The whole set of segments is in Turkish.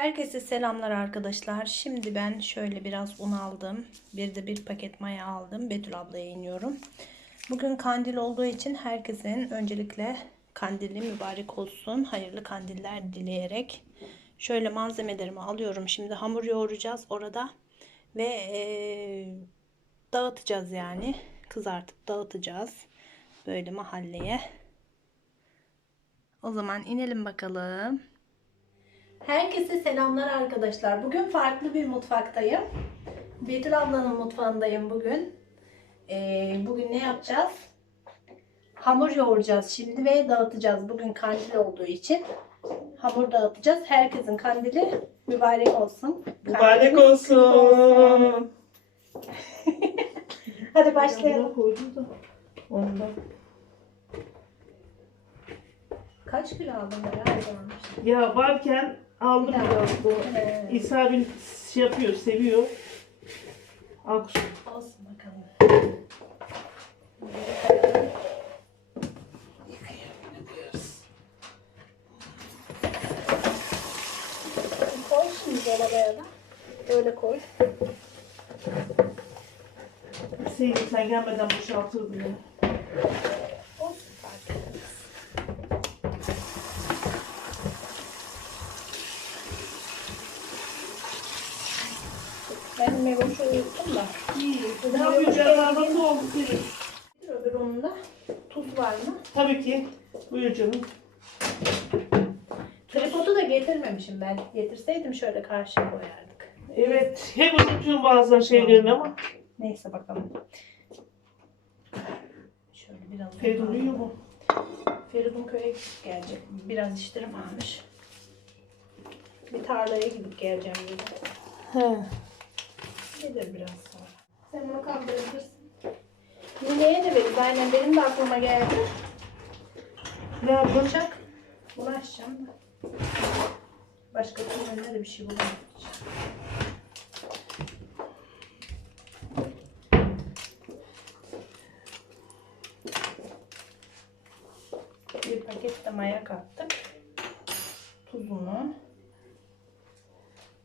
Herkese selamlar arkadaşlar. Şimdi ben şöyle biraz un aldım. Bir de bir paket maya aldım. Betül ablaya iniyorum. Bugün kandil olduğu için herkesin öncelikle kandili mübarek olsun. Hayırlı kandiller dileyerek. Şöyle malzemelerimi alıyorum. Şimdi hamur yoğuracağız orada. Ve eee, dağıtacağız yani. Kızartıp dağıtacağız. Böyle mahalleye. O zaman inelim bakalım. Herkese selamlar arkadaşlar. Bugün farklı bir mutfaktayım. Betül ablanın mutfağındayım bugün. Ee, bugün ne yapacağız? Hamur yoğuracağız şimdi ve dağıtacağız. Bugün kandil olduğu için hamur dağıtacağız. Herkesin kandili mübarek olsun. Mübarek Kandilimiz olsun. Hadi başlayalım. koydum da. Ondan. Kaç kilo aldın ya? Ya varken aldım Ya. biraz da. Ee, İsa bin şey yapıyor, seviyor. Al kuşum. olsun bakalım. Koy şimdi dolabaya da. Öyle koy. Hüseyin sen gelmeden boşaltır bile. Ben megoşu uyuttum da. İyi. Ne yapacağız? Arabası oldu senin. Öbür ununda tuz var mı? Tabii ki. Buyur canım. Tripodu da getirmemişim ben. Getirseydim şöyle karşıya koyardık. Evet. Hep unutuyorum bazen şeylerini ama. Neyse bakalım. Şöyle biraz Feridun uyuyor mu? Feridun köye gelecek. Biraz işlerim varmış. Bir tarlaya gidip geleceğim dedi. He. Gelir biraz sonra. Sen bunu kaldırabilirsin. Nineye de veririz. Aynen benim de aklıma geldi. Ne yapalım? Bıçak. Bunu açacağım da. Başka türlü önüne de bir şey bulamayacağım. Bir paket de maya kattık. Tuzunu.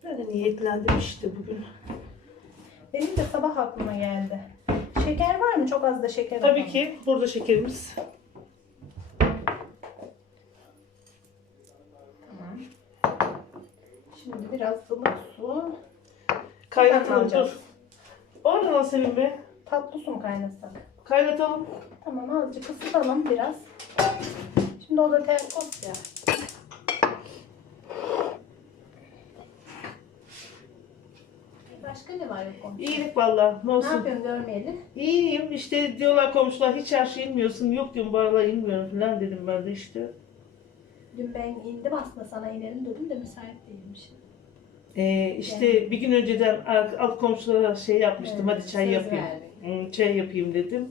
De niyetlendim işte bugün. Sabah aklıma geldi. Şeker var mı? Çok az da şeker Tabii atalım. ki. Burada şekerimiz. Tamam. Şimdi biraz ılık su. Kaynatalım alacağız. dur. Oradan Sevim be. Tatlı su mu kaynatsak? Kaynatalım. Tamam azıcık ısıtalım biraz. Şimdi o da terkos ya. Başka ne var yok komşu? İyilik valla. Ne Ne olsun. yapıyorsun görmeyeli? İyiyim işte diyorlar komşular hiç her şey inmiyorsun. Yok diyorum bu aralar inmiyorum falan dedim ben de işte. Dün ben indim aslında sana inelim dedim de müsait değilmişim. Ee, işte bir gün önceden alt alt komşulara şey yapmıştım Evet, hadi çay söz yapayım. verdik. Çay yapayım dedim.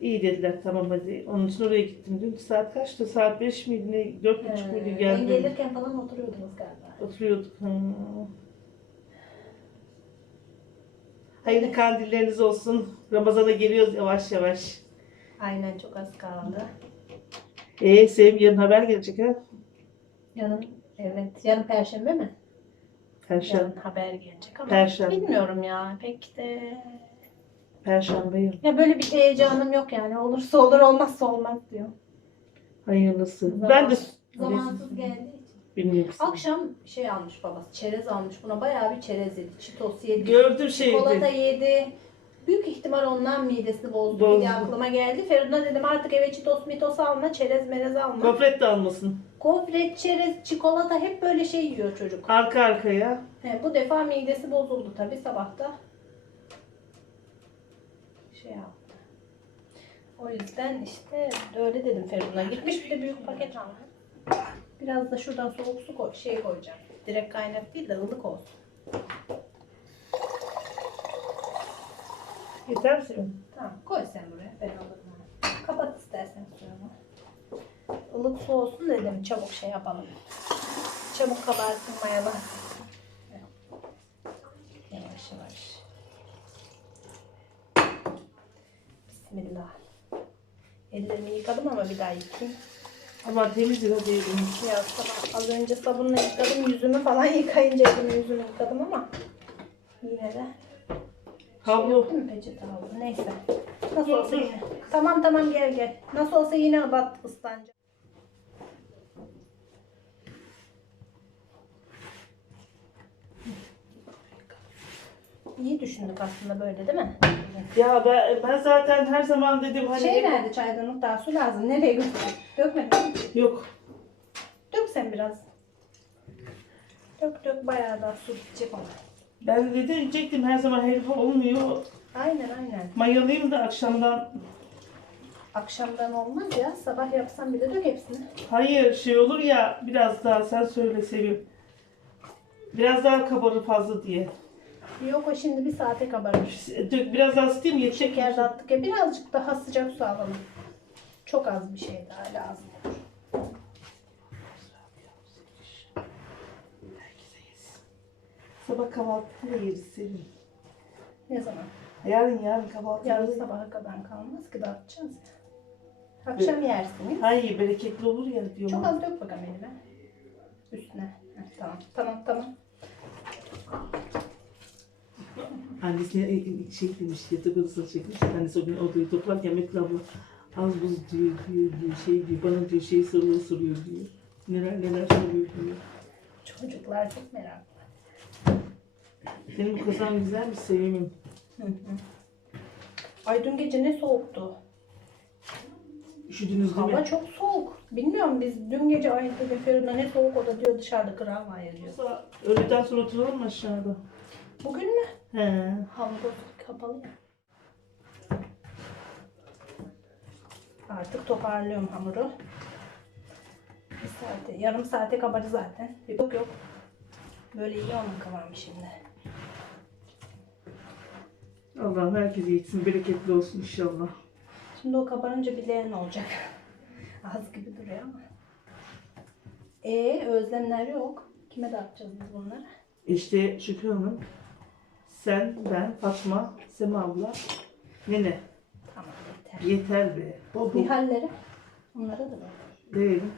İyi dediler tamam hadi. Onun için oraya gittim dün. Saat kaçtı? Saat 5 miydi? Ne? 4.30 muydu Ee, ben geldim. gelirken falan oturuyordunuz galiba. Oturuyorduk. Hı. Hayırlı kandilleriniz olsun. Ramazana geliyoruz yavaş yavaş. Aynen çok az kaldı. Ee Sevim yarın haber gelecek ha? Yarın evet yarın perşembe mi? Perşembe. Yarın haber gelecek ama Perşembe. bilmiyorum ya pek de Perşembe yarın. ya böyle bir heyecanım yok yani olursa olur olmazsa olmaz diyor. Hayırlısı. Ben de Zamansız için. Bilmiyorum. Akşam şey almış babası çerez almış buna bayağı bir çerez yedi. Çitos yedi. Gördüm Çikolata şeydi. yedi. Büyük ihtimal ondan midesini bozdu. Bozdu. Bir de aklıma geldi. Feridun'a dedim artık eve çitos mitos alma, çerez merez alma. Gofret de almasın. Gofret, çerez, çikolata hep böyle şey yiyor çocuk. Arka arkaya. He, bu defa midesi bozuldu tabi sabahta. Şey yaptı. O yüzden işte öyle dedim Feridun'a. Gitmiş bir de büyük paket almış. Biraz da şuradan soğuk su koy, şey koyacağım. Direkt kaynak değil de ılık olsun. Yeter Sevim? Tamam koy sen buraya ben alırım onu. Kapat istersen suyunu. Ilık su olsun dedim çabuk şey yapalım. Çabuk kabarsın mayalansın. Yavaş yavaş. Bismillah. Ellerimi yıkadım ama bir daha yıkayayım. Ama temiz lira değil. Ya sabah az önce sabunla yıkadım yüzümü falan yıkayınca elimi yüzümü yıkadım ama yine de Havlu. Mi peçete havlu? Neyse. Nasıl olsa yine. Tamam tamam gel gel. Nasıl olsa yine bat ıslanacak. İyi düşündük aslında böyle değil mi? Ya ben, ben zaten her zaman dedim hani Şey nerede çaydanlık daha su lazım. Nereye götürdün? Dökmedin mi? yok. Dök sen biraz. Dök dök bayağı daha su gidecek ona. Ben de diyecektim her zaman helva olmuyor. Aynen aynen. Mayalayayım da akşamdan. Akşamdan olmaz ya. Sabah yapsam bile dök hepsini. Hayır şey olur ya biraz daha sen söyle Sevim. Biraz daha kabarır fazla diye. Yok o şimdi bir saate kabarır. Dök biraz daha ısıtayım yetecek. Şeker de attık ya birazcık daha sıcak su alalım. Çok az bir şey daha lazım. Sabah kahvaltısını da yeriz Sevim. Ne zaman? Yarın yarın kahvaltı. Yarın sabaha kadar kalmaz ki dağıtacağız ya. Akşam yersiniz. Hayır bereketli olur ya diyorum. Çok az dök bakalım elime. Üstüne. Heh, tamam tamam tamam. Annesine e, şey demiş, yatak odasına çekmiş. Annesi o gün odayı toplarken Metin abla az buz diyor, diyor, diyor, şey diyor, bana diyor, şey soruyor, soruyor diyor. Neler neler soruyor diyor. Çocuklar çok meraklı. Senin bu kazan güzelmiş sevimim. Hı hı. Ay dün gece ne soğuktu. Üşüdünüz değil mi? Hava çok soğuk. Bilmiyorum biz dün gece ay dedim Feride ne soğuk o da diyor dışarıda kral var ya diyor. Yoksa Öğleden sonra oturalım mı aşağıda? Bugün mü? He. Hava kapalı ya. Artık toparlıyorum hamuru. Bir saate, yarım saate kabarı zaten. Yok yok. Böyle iyi onun kıvamı şimdi. Allah'ım herkese yetsin, bereketli olsun inşallah. Şimdi o kabarınca bir leğen olacak. Az gibi duruyor ama. Ee, özlemler yok. Kime dağıtacağız biz bunları? İşte Şükrü Hanım, sen, ben, Fatma, Sema abla, Nene. Tamam yeter. Yeter be. Baba. Nihallere. Onlara da ver. Verelim.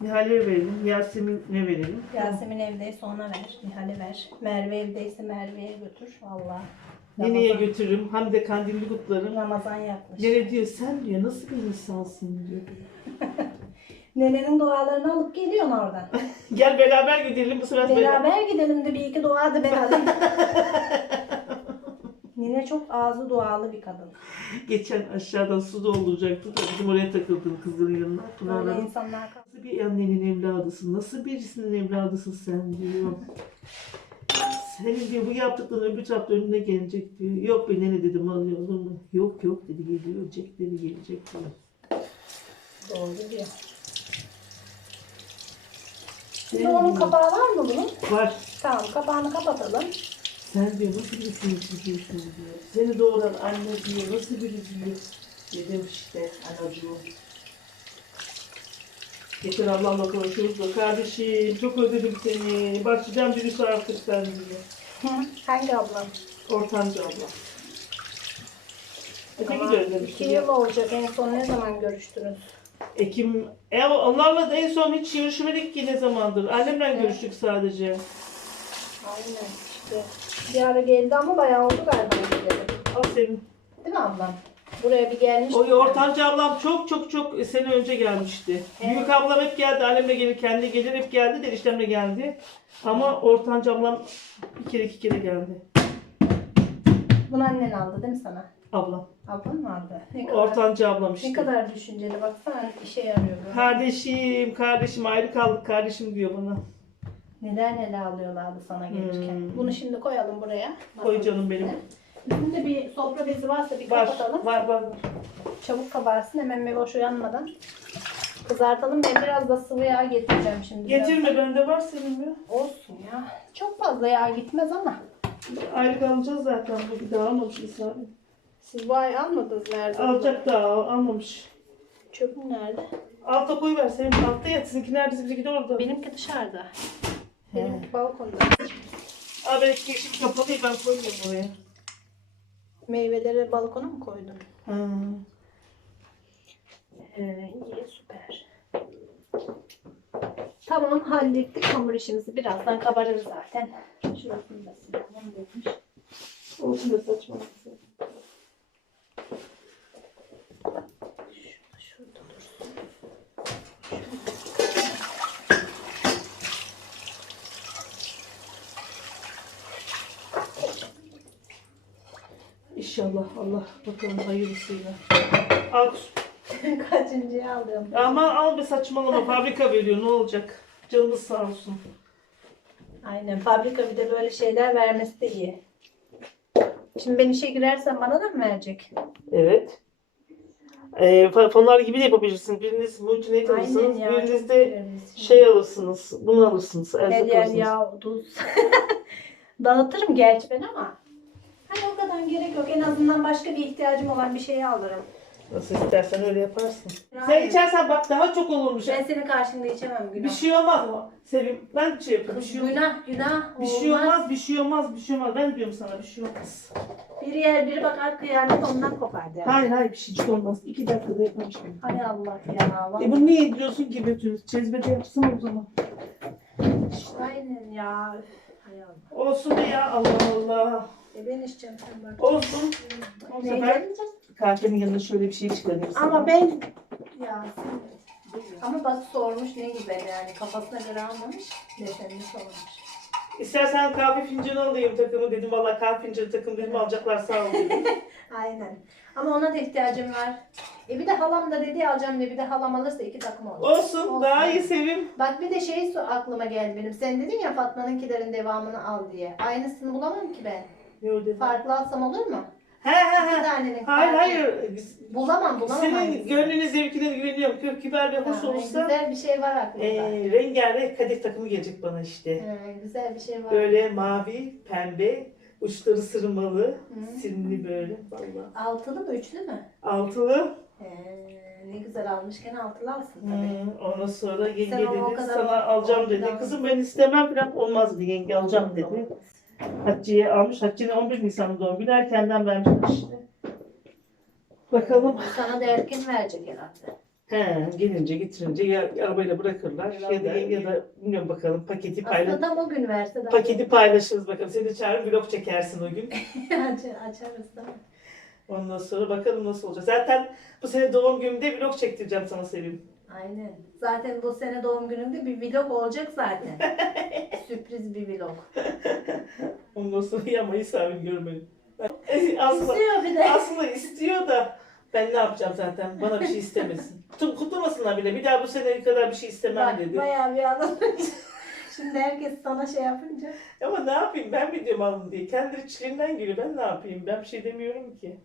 Nihal'e verelim. Yasemin'e verelim. Yasemin evdeyse ona ver. Nihal'e ver. Merve evdeyse Merve'ye götür. Valla. Neneye Ramazan- götürürüm. Hem de kandilli kutlarım. Ramazan yaklaşık. Nene diyor sen diyor nasıl bir insansın diyor. Nenenin dualarını alıp geliyorsun oradan. Gel beraber gidelim bu sefer beraber. beraber gidelim de bir iki dua da ben Nene çok ağzı dualı bir kadın. Geçen aşağıdan su dolduracaktı da bizim oraya takıldım kızların yanına. Böyle Pınar'la insanlar kaldı. nasıl bir annenin evladısın, nasıl birisinin evladısın sen diyor. Senin diyor bu yaptıkların öbür tarafta önüne gelecek diyor. Yok be nene dedim alıyor olur mu? Yok yok dedi geliyor. Cek dedi gelecek diyor. Doğru diyor. Bir de onun kapağı var mı bunun? Var. Tamam kapağını kapatalım. Sen diyor nasıl birisini çiziyorsun diyor. Seni doğuran anne diyor nasıl birisi diyor. Dedim işte anacığım. Geçen ablamla konuşuyoruz da kardeşim çok özledim seni. Başlayacağım birisi artık sen diyor. Hı. Hangi ablam? Ortanca abla. Öteki Tamam. de İki özlemiştim. yıl olacak. En son ne zaman görüştünüz? Ekim. E, onlarla da en son hiç görüşmedik ki ne zamandır. Annemle görüştük sadece. Aynen işte. Bir ara geldi ama bayağı oldu galiba. geleli. Al senin. Değil mi ablam? Buraya bir gelmiş. O ortanca ablam çok çok çok sene önce gelmişti. Evet. Büyük ablam hep geldi. Annemle gelir, kendi gelir hep geldi. de eniştemle geldi. Ama ortanca ablam bir kere iki kere geldi. Bunu annen aldı değil mi sana? Ablam. Ablan mı aldı? Ne kadar, Ortanca ablam işte. ne kadar düşünceli baksana işe yarıyor bu. Kardeşim, kardeşim ayrı kaldık kardeşim diyor bana. Neler neler alıyorlardı sana gelirken. Hmm. Bunu şimdi koyalım buraya. Koy canım benim. Bizim de bir sofra bezi varsa bir Var, kapatalım. var, var. Çabuk kabarsın hemen mevoş uyanmadan. Kızartalım. Ben biraz da sıvı yağ getireceğim şimdi. Getirme bende var senin mi? Olsun ya. Çok fazla yağ gitmez ama. Ayrı kalacağız zaten. Bu bir daha almamışız abi. Siz bu ay almadınız nerede? Alacak da al- almamış. Çöpüm nerede? Alta koy ver senin altta yat. Sizinki neredeyse bizimki de orada. Benimki dışarıda. Benimki balkonda. Abi belki şimdi kapalı ya, ben koymuyorum oraya. Meyveleri balkona mı koydun? Ha. Ee, iyi süper. Tamam hallettik hamur işimizi. Birazdan kabarır zaten. Şurasını da silelim demiş. Olsun da saçma. Şurada dursun. İnşallah Allah bakalım hayırlısıyla. Al. Kaçıncıyı alıyorum? Aman al be saçmalama fabrika veriyor ne olacak? Canımız sağ olsun. Aynen fabrika bir de böyle şeyler vermesi de iyi. Şimdi ben işe girersem bana da mı verecek? Evet. Ee, fa- fonlar gibi de yapabilirsiniz. Biriniz multinate Aynen alırsınız, ya. biriniz çok de şey alırsınız. Bunu alırsınız. Her Erzak yer alırsınız. yağ, tuz. Dağıtırım gerçi ben ama. Gerek yok. En azından başka bir ihtiyacım olan bir şeyi alırım. Nasıl istersen öyle yaparsın. Sen Hayır. içersen bak daha çok olurmuş. Ben senin karşında içemem Bir günah. şey olmaz mı? Sevim ben bir şey yapayım. Bir şey olmaz. Günah, günah Bir şey olmaz, bir şey olmaz, bir şey olmaz. Ben diyorum sana bir şey olmaz. Bir yer biri bakar kıyamet ondan kopar der. Hayır hayır bir şeycik olmaz. İki dakikada yaparım şimdi. Hay Allah ya. E bunu niye yediriyorsun ki Betül? Cezvede yapsın o zaman. Aynen ya. Üf, Allah. Olsun be ya Allah Allah. E ben içeceğim sen bak. Olsun. O sefer yiyeceğiz? kahvenin yanına şöyle bir şey çıkarayım sana. Ama ben ya ama bak sormuş ne güzel yani kafasına göre almamış desenini sormuş. İstersen kahve fincanı alayım takımı dedim. Valla kahve fincanı takım dedim alacaklar sağ ol dedim. Aynen. Ama ona da ihtiyacım var. E bir de halam da dedi alacağım diye bir de halam alırsa iki takım olacak. Olsun, daha iyi sevim. Bak bir de şey so- aklıma geldi benim. Sen dedin ya Fatma'nınkilerin devamını al diye. Aynısını bulamam ki ben. Ne o? Farklı alsam olur mu? He he İki he. tanenin Hayır farkı. hayır. Bulamam bulamam. Senin hangisini. gönlüne zevkine güveniyorum. Kök kibar ve hoş Ha, olursa Güzel bir şey var aklımda. e, rengarenk kadeh takımı gelecek bana işte. Ha, güzel bir şey var. Böyle mavi, pembe, uçları sırmalı, Hı. simli böyle. Vallahi. Altılı mı üçlü mü? Altılı. Ee, ne güzel almışken altılı alsın tabii. Hmm, ondan sonra yenge Sen o dedi kadar sana alacağım dedi. Kızım ben istemem falan olmaz dedi. Yenge alacağım dedi. Hatice'ye almış. Hatice'nin 11 Nisan doğum günü erkenden vermiş işte. Bakalım. Sana da erken verecek herhalde. He, gelince getirince ya arabayla bırakırlar ya da ya da bilmiyorum bakalım paketi paylaş Aslında tam o gün verse de paketi paylaşırız bakalım. Seni çağırır vlog çekersin o gün. Aç- açarız da. Ondan sonra bakalım nasıl olacak. Zaten bu sene doğum günümde vlog çektireceğim sana Sevim. Aynen. Zaten bu sene doğum gününde bir vlog olacak zaten. Sürpriz bir vlog. Ondan sonra ya Mayıs abi görmedim. Aslında, İstiyor bir de. aslında istiyor da ben ne yapacağım zaten? Bana bir şey istemesin. Tüm kutlamasınlar bile. Bir daha bu sene kadar bir şey istemem Bak dedi. bayağı bir adam. Şimdi herkes sana şey yapınca. Ama ne yapayım? Ben videomu alın diye. Kendi içlerinden geliyor. Ben ne yapayım? Ben bir şey demiyorum ki.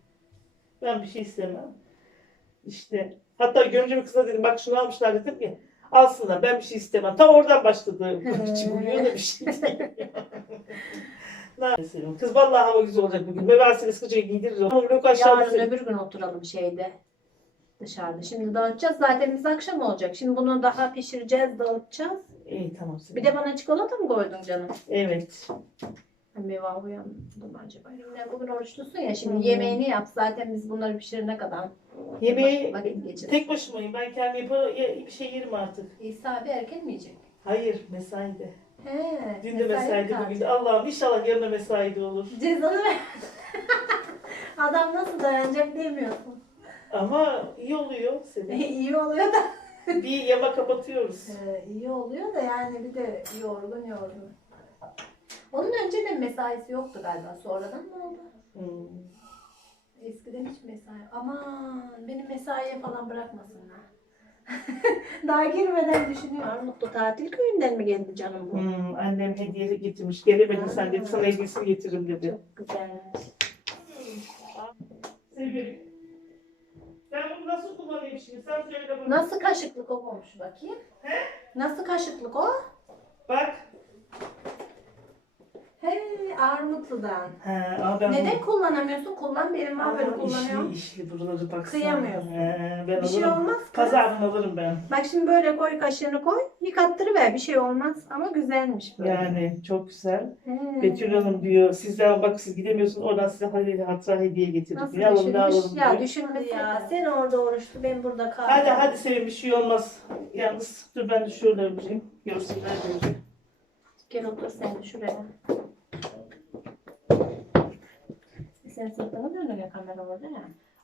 Ben bir şey istemem. İşte hatta görünce bir kıza dedim bak şunu almışlar dedim ki alsınlar ben bir şey istemem. Tam oradan başladı. Hiç vuruyor da bir şey değil. Kız vallahi hava güzel olacak bugün. Ve ben seni sıkıca giydiririz. Ama vlog aşağıda Yarın öbür gün oturalım şeyde. Dışarıda. Şimdi dağıtacağız. Zaten biz akşam olacak. Şimdi bunu daha pişireceğiz, dağıtacağız. İyi tamam. Bir de bana çikolata mı koydun canım? Evet. Meva uyandı mı acaba? Ya bugün oruçlusun ya şimdi Hmm. yemeğini yap. Zaten biz bunları pişirene kadar Yemeği vakit geçiririz. tek başımayım. Ben kendi yapar, ye- bir şey yerim artık. İsa abi erken mi yiyecek? Hayır mesaide. He. Dün de mesai mesaide bugün de. Allah'ım inşallah yarın da mesaide olur. Cezanı ver. Adam nasıl dayanacak demiyorsun. Ama iyi oluyor senin. iyi oluyor da. bir yama kapatıyoruz. Ee, iyi oluyor da yani bir de yorgun yorgun. Onun önceden mesaisi yoktu galiba. Sonradan mı oldu? Hmm. Eskiden hiç mesai. Aman beni mesaiye falan bırakmasınlar. Daha girmeden düşünüyor. Armutlu tatil köyünden mi geldi canım bu? Hmm, annem hediye getirmiş. Gelemedin sen dedi. Sana hediyesini getiririm dedi. Çok güzel. Sevgilim. Ben bunu nasıl kullanayım şimdi? Sen söyle bana. Nasıl kaşıklık o olmuş bakayım? He? Nasıl kaşıklık o? Bak. He, Armutlu'dan. He, ama ben Neden kullanamıyorsun? Kullan benim var böyle Aa, kullanıyorum. işli, işli buraları baksana. Kıyamıyorsun. He, ben Bir şey alırım. olmaz. Pazardan alırım ben. Bak şimdi böyle koy kaşığını koy. Yıkattırıver bir şey olmaz. Ama güzelmiş böyle. Yani çok güzel. He. Betül Hanım diyor, sizden bak siz gidemiyorsunuz, oradan size hadi hatıra hediye getirdik. Nasıl Ne alalım ne alalım düşünmüş? Ya diyor. düşünmedi ya. Sen orada oruçlu ben burada kaldım. Hadi hadi Sevim bir şey olmaz. Yalnız dur ben de şöyle yapayım. Görsünler bence. Gel otur sen de şuraya. Sen sırtını dönüyor kamera orada ya.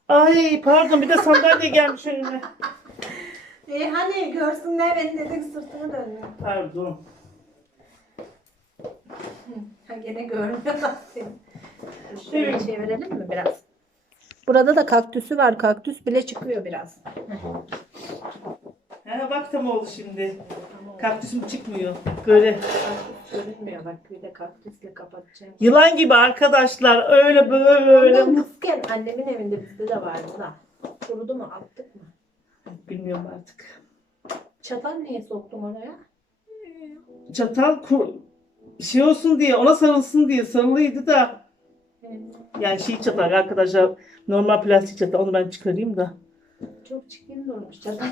Ay pardon bir de sandalye gelmiş önüme. E hani görsünler beni dedik sırtını dönüyor. Pardon. Ha gene görmüyorlar seni. Şöyle çevirelim mi biraz? Burada da kaktüsü var. Kaktüs bile çıkıyor biraz. He bak tam oldu şimdi. Kaktüsüm çıkmıyor. Böyle Kaktüs görünmüyor. Bak bir de kaktüsle kapatacağım. yılan gibi arkadaşlar. Öyle böyle. Ondan kızken annemin evinde bizde de vardı da. Kurudu mu attık mı? Bilmiyorum artık. Çatal niye soktun oraya? Çatal ku- şey olsun diye ona sarılsın diye sarılıydı da yani şey çatal arkadaşlar normal plastik çatal onu ben çıkarayım da. Çok çirkin durmuş çatal.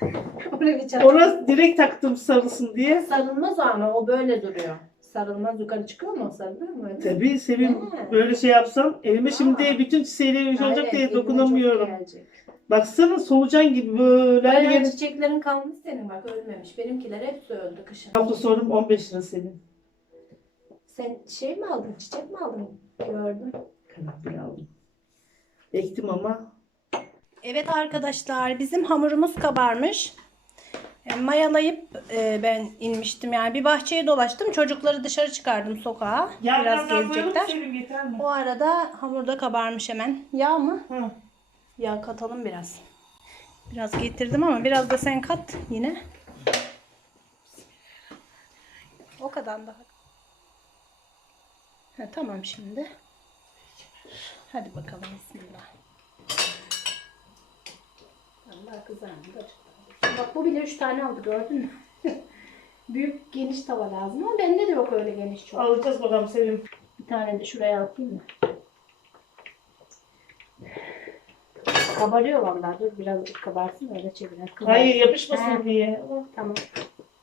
Öyle bir çatal. Ona direkt taktım sarılsın diye. Sarılmaz o ama o böyle duruyor. Sarılmaz yukarı çıkıyor mu? Sarılıyor mu? öyle? Tabii Sevim böyle şey yapsam elime şimdi bütün çiçeğleri şey olacak Aynen, diye eline çok dokunamıyorum. gelecek. Baksana solucan gibi böyle her Bayağı çiçeklerin kalmış senin bak ölmemiş. Benimkiler hepsi öldü kışın. Hafta sonum 15 lira senin. Sen şey mi aldın? Çiçek mi aldın? Gördüm. Karanfil aldım. Ektim ama Evet arkadaşlar bizim hamurumuz kabarmış. E, mayalayıp e, ben inmiştim yani bir bahçeye dolaştım çocukları dışarı çıkardım sokağa biraz Yarından koyalım gezecekler. O arada hamurda kabarmış hemen. Yağ mı? Hı. Yağ katalım biraz. Biraz getirdim ama biraz da sen kat yine. O kadar daha. Ha, tamam şimdi. Hadi bakalım bismillah. Allah kızardı da çıktı. Bak bu bile üç tane aldı gördün mü? Büyük geniş tava lazım ama bende de yok öyle geniş çok. Alacağız bakalım Sevim. Bir tane de şuraya atayım mı? Kabarıyor vallahi. Dur biraz kabarsın öyle çevirelim. Kızar. Hayır yapışmasın He. diye. Tamam.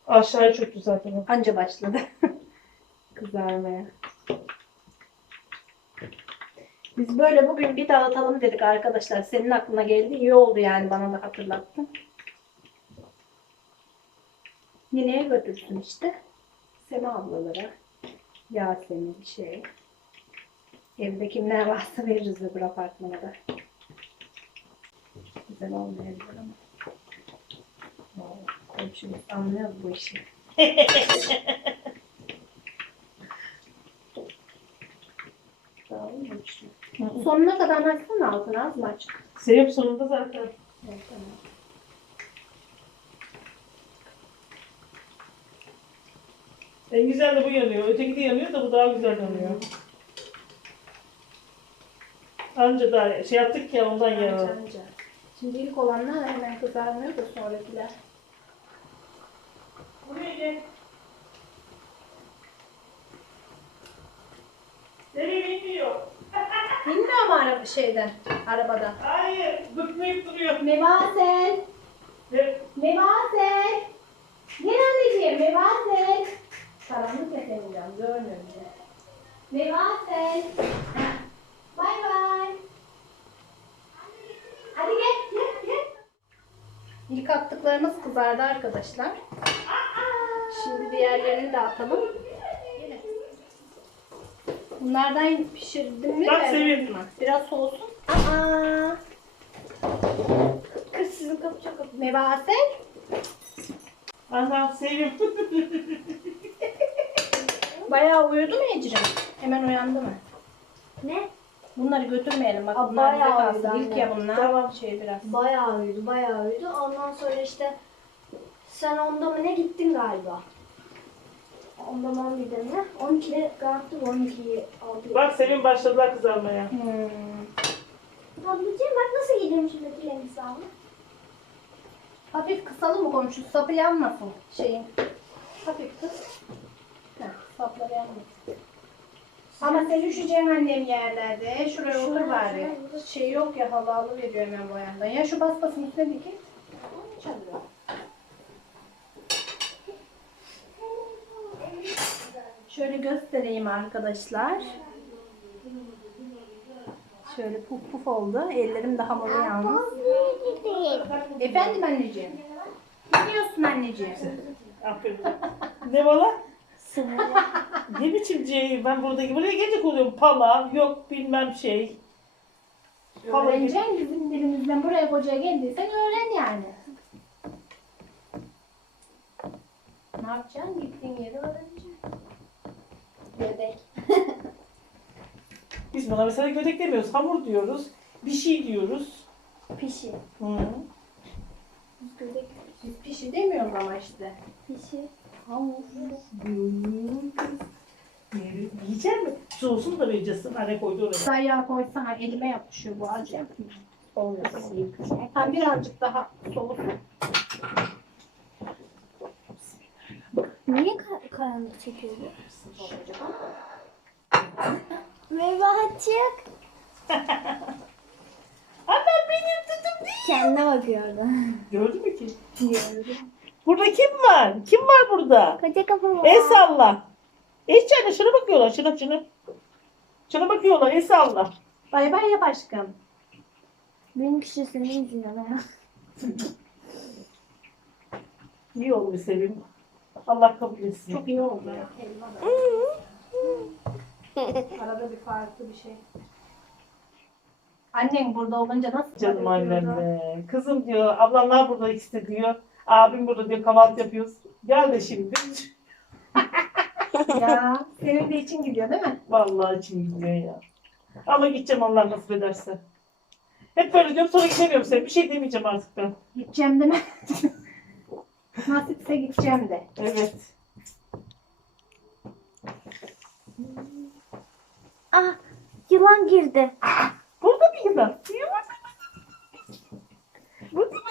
Aşağıya çöktü zaten. Anca başladı. Kızarmaya. Biz böyle bugün bir dağıtalım dedik arkadaşlar. Senin aklına geldi. İyi oldu yani bana da hatırlattın. Nineye götürsün işte. Sema ablalara. Yasemin şey. Evde kimler varsa veririz öbür apartmana da. Güzel olmayabilir ama. Vallahi Komşumuz anlıyor bu işi. Dağılmıyor işte. Sonuna kadar açsana altını az mı açık? Sevim sonunda zaten. Evet, tamam. En güzel de bu yanıyor. Öteki de yanıyor da bu daha güzel yanıyor. Anca daha şey yaptık ya ondan Anca, yanıyor. anca. Şimdi ilk olanlar hemen kızarmıyor da sonrakiler. Bu neydi? Şeyden, arabadan? Hayır, bıkmayıp duruyor. Mevasel! Ve Mevasel! Gel anneciğim, Mevasel! Karanlık ya senin canım, görmüyorum bile. Mevasel! Bay bay! Hadi gel, gel, gel. İlk attıklarımız kızardı arkadaşlar. Şimdi diğerlerini de atalım. Bunlardan pişirdim mi? Bak Ben- Sevim. Biraz soğusun. Aa! Kız sizin kapı çok kapı. Mevasel. Anam Sevim. Bayağı uyudu mu Ecrin? Hemen uyandı mı? Ne? Bunları götürmeyelim bak. Aa, bunlar bize bayağı kalsın. uyudu İlk anne. ya bunlar. Tamam. Şey biraz. Bayağı uyudu, bayağı uyudu. Ondan sonra işte sen onda mı ne gittin galiba? Onda mı 11'de mi? 12'de kalktım, 12'yi aldı. Bak Sevim başladılar kızarmaya. Hmm. Ablacığım bak nasıl giydim şuradaki elbisemle. Hafif kısalım mı komşu? Sapı yanmasın şeyin. Hafif kıs. Heh, sapları yanmasın. Ama sen üşüyeceksin annem yerlerde. Şuraya otur bari. Şey yok ya halı halı veriyor hemen bu yandan. Ya şu baspasın üstüne dikit. Çalıyor. Şöyle göstereyim arkadaşlar. Şöyle puf puf oldu. Ellerim de hamurlu yalnız. Efendim anneciğim. Ne diyorsun anneciğim? Aferin. ne valla? Ne biçim şey ben buradaki buraya gelecek oluyorum pala yok bilmem şey. Pala gibi. Öğreneceksin bizim dilimizden buraya kocaya geldiysen öğren yani. Ne yapacaksın? Gittiğin yeri öğreneceksin. Gödek. Biz buna mesela gödek demiyoruz hamur diyoruz. Bir şey diyoruz. Pişi. Hı. Biz pişi demiyoruz ama işte. Pişi. Hamur. Yiyecek mi? Soğusun da vereceğiz. Anne koydu oraya. Yağ koysan elime yapışıyor bu acı. Ha birazcık daha soğusun. Niye ka- karanlık çekiyor bu? Merhaba Hatice. Annem benim tutum değil. Kendine bakıyor orada. Gördün mü ki? Gördüm. Burada kim var? Kim var burada? Koca kafalı. El salla. Eşçane şuna bakıyorlar. Şuna şuna. Şuna bakıyorlar. El salla. Bay bay yap aşkım. Benim kişi seni izliyor ya. İyi oldu bir sevim. Allah kabul etsin. Çok iyi oldu. Elma da. Arada bir farklı bir şey. Annen burada olunca nasıl Canım annem be. Kızım diyor, ablamlar burada ikisi diyor. Abim burada diyor, kahvaltı yapıyoruz. Gel de şimdi. Ya senin de için gidiyor değil mi? Vallahi içim gidiyor ya. Ama gideceğim Allah nasip ederse. Hep böyle diyorum sonra gidemiyorum sen. Bir şey demeyeceğim artık ben. Gideceğim deme. Nasipse gideceğim de. Evet. Ah yılan girdi. Burada bir yılan. Burada mı?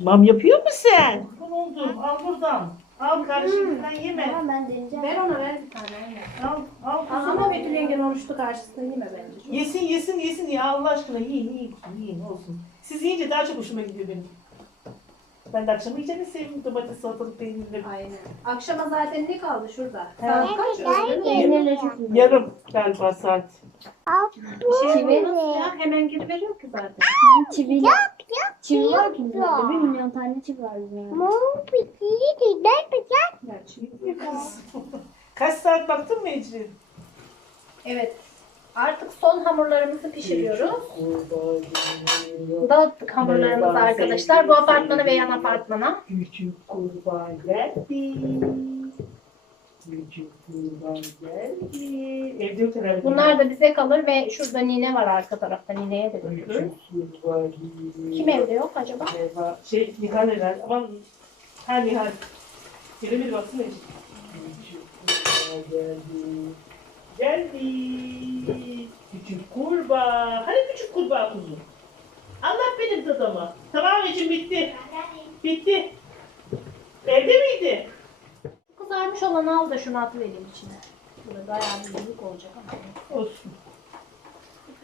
Mam yapıyor mu sen? Oldum. Al buradan. Al kardeşimden yeme. Tamam ben deneyeceğim. Ver ona ver bir tane. Al, al. kuzum. Ama Betül yengen oruçlu karşısında yeme bence. Yesin yesin yesin ya Allah aşkına yiyin yiyin yiyin olsun. Siz yiyince daha çok hoşuma gidiyor benim. Ben de akşam yiyeceğimi sevim domates salatalık peynirle. Aynen. Akşama zaten ne kaldı şurada? Saat kaç? Öğlen mi? Peynirle çok güzel. Yarım galiba saat. Bir şey ya? Hemen giriveriyor ki zaten. Çivi. Çivi var ki bizde. Bir milyon tane çivi var bizde. Ya çivi. Kaç saat baktın mı Ecrin? Evet. Artık son hamurlarımızı pişiriyoruz. Dağıttık hamurlarımızı arkadaşlar. Bu apartmana ve yan apartmana. Küçük kurban geldi. Kurban. Bunlar da bize kalır ve şurada nine var arka tarafta. Nineye de götürürüz. Kurban Kim evde yok acaba? Şey Nihal herhalde. Aman ha Nihal. Geri bir baksana. Küçük kurbağa geldi. Geldi. Küçük kurbağa. Hani küçük kurbağa kuzu? Allah benim dadama. Tamam için bitti. Bitti. Evde miydi? Kızarmış olanı al da şunu atıvereyim içine. Burada bayağı bir büyük olacak ama. Olsun.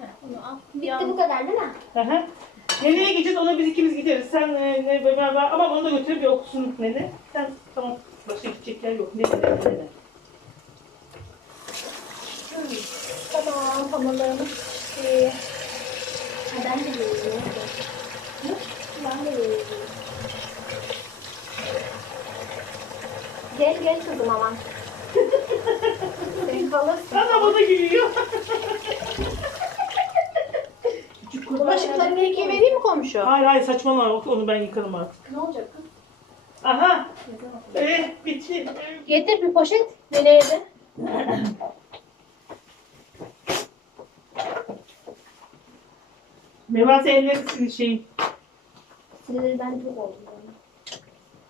Heh, onu al. Bitti bu kadar değil mi? Hı hı. Nereye gideceğiz ona biz ikimiz gideriz. Sen e, ne beraber ama onu da götür bir okusun nene. Sen tamam başka gidecek yer yok. Ne ne ne ne. Tamam hamurlarımız pişti. Ha, ben de görüyorum. Ben de görüyorum. Gel gel kızım aman. Sen kalırsın. Bana gülüyor. Küçük kurbağa Bulaşıklarını ikiye vereyim mi komşu? Hayır hayır saçmalama onu ben yıkarım artık. Ne olacak kız? Aha. Eh bitti. Getir bir poşet. Nereye de? Mevası elleri sil şey. Sinirleri ben çok oldum.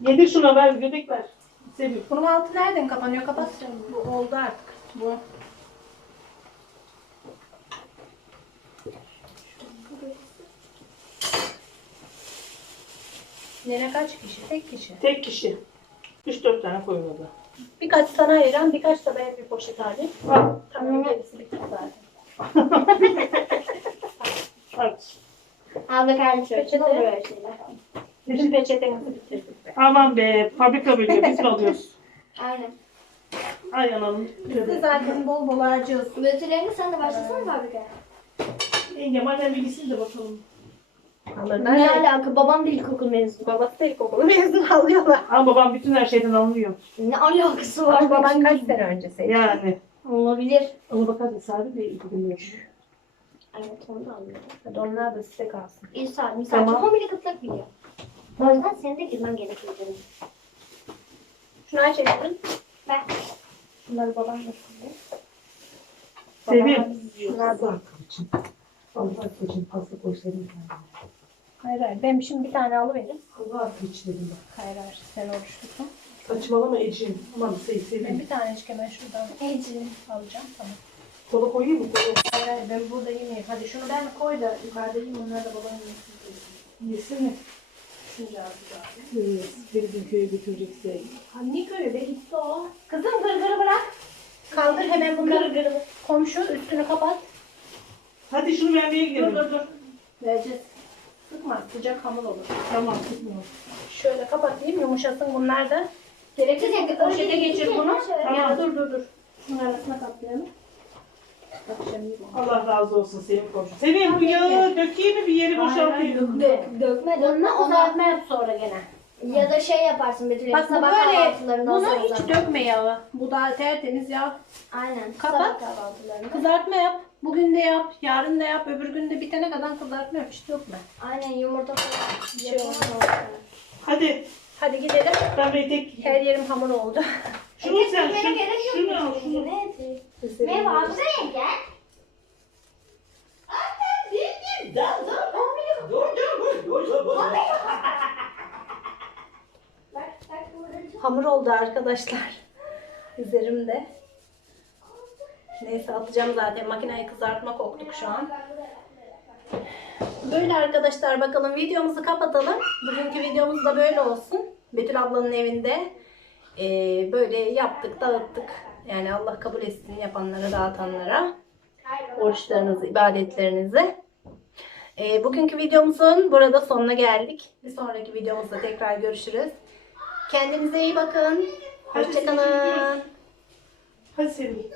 Yedir şuna ver göbek ver. Seviyorum. Bunun altı nereden kapanıyor? Kapat. Bu oldu artık. Bu. Nene kaç kişi? Tek kişi. Tek kişi. 3-4 tane koyun orada. Birkaç sana ayıran, birkaç da ben bir poşet alayım. Al. Tamam, gerisi bitti zaten. Al bakalım şöyle. Peçete. Ne oluyor öyle şeyler? Bütün peçetenizi bitirdik. Aman be fabrika veriyor biz mi alıyoruz? Aynen. Ay anam. Biz de zaten bol bol harcıyoruz. Betülen'i sen de başlasana fabrikaya. Yengem annem bilgisini de bakalım. Alırlar. Ne alaka? Babam da ilkokul mezunu. Babası da ilkokulu mezun alıyorlar. Ama babam bütün her şeyden anlıyor. Ne alakası var? Ama baban kaç sene öncesi? Yani. Olabilir. Ona bakarsan Sadi de ilgileniyor. Evet onu da anlıyorum. Hadi onlar da size kalsın. İsa, misal Tamam. tamam. homili kıtlak biliyor. O yüzden senin de girmen gerekiyor canım. Şunu açabilirim. Ben. Bunları babam da sildi. Sevim. Bunlar da. için. Allah için fazla koysaydım Hayır hayır. Ben şimdi bir tane alıvereyim. Allah için dedim bak. Hayır hayır. Sen oruçlusun. Saçmalama Ecim. Aman şey Ben sevim. bir tanecik hemen şuradan Ecrin. alacağım. Tamam. Kola koyayım mı? Kola. Hayır hayır. Ben burada yemeyeyim. Hadi şunu ben koy da yukarıda yiyeyim. Onları da babam yesin. Yesin mi? Düşünce zaten. Evet. Beni bir köye götürecekse. Anne köye be gitti o. Kızım gırgırı bırak. Kaldır hemen bunu. Gırgırı. Komşu üstünü kapat. Hadi şunu vermeye Dur gidelim. dur dur. Vereceğiz. Sıkma sıcak hamur olur. Tamam tutmuyor. Şöyle kapatayım yumuşasın bunlar da. Gerekirse poşete geçir bunu. Tamam. Ya dur dur dur. Şunun arasına katlayalım. Allah razı olsun Sevim komşu. Sevim bu yağı dökeyim mi bir yeri boşaltayım? Dök, dökme dökme Onunla ona. uzatma yap sonra gene. Ya da şey yaparsın Betül'ün Bak bu sabah böyle kahvaltılarında bunu hiç uzat. dökme yağı. Bu daha tertemiz yağ. Aynen. Kapat. Sabah kahvaltılarında. Kızartma yap. Bugün de yap. Yarın da yap. Öbür gün de bitene kadar kızartma yap. Hiç dökme. Aynen yumurta falan. Şey. Hadi Hadi gidelim. ben bir tek Her yerim hamur oldu. şunu sen Gitmene şunu, gerek yok. şunu al şunu. Merhaba abi buraya gel. Bak bak burada Hamur oldu arkadaşlar. Üzerimde. Neyse atacağım zaten. Makineye kızartma koktuk şu an. Böyle arkadaşlar bakalım videomuzu kapatalım. Bugünkü videomuz da böyle olsun. Betül ablanın evinde eee, böyle yaptık, dağıttık. Yani Allah kabul etsin yapanlara, dağıtanlara. Oruçlarınızı, ibadetlerinizi. Eee, bugünkü videomuzun burada sonuna geldik. Bir sonraki videomuzda tekrar görüşürüz. Kendinize iyi bakın. Hoşçakalın. Hadi.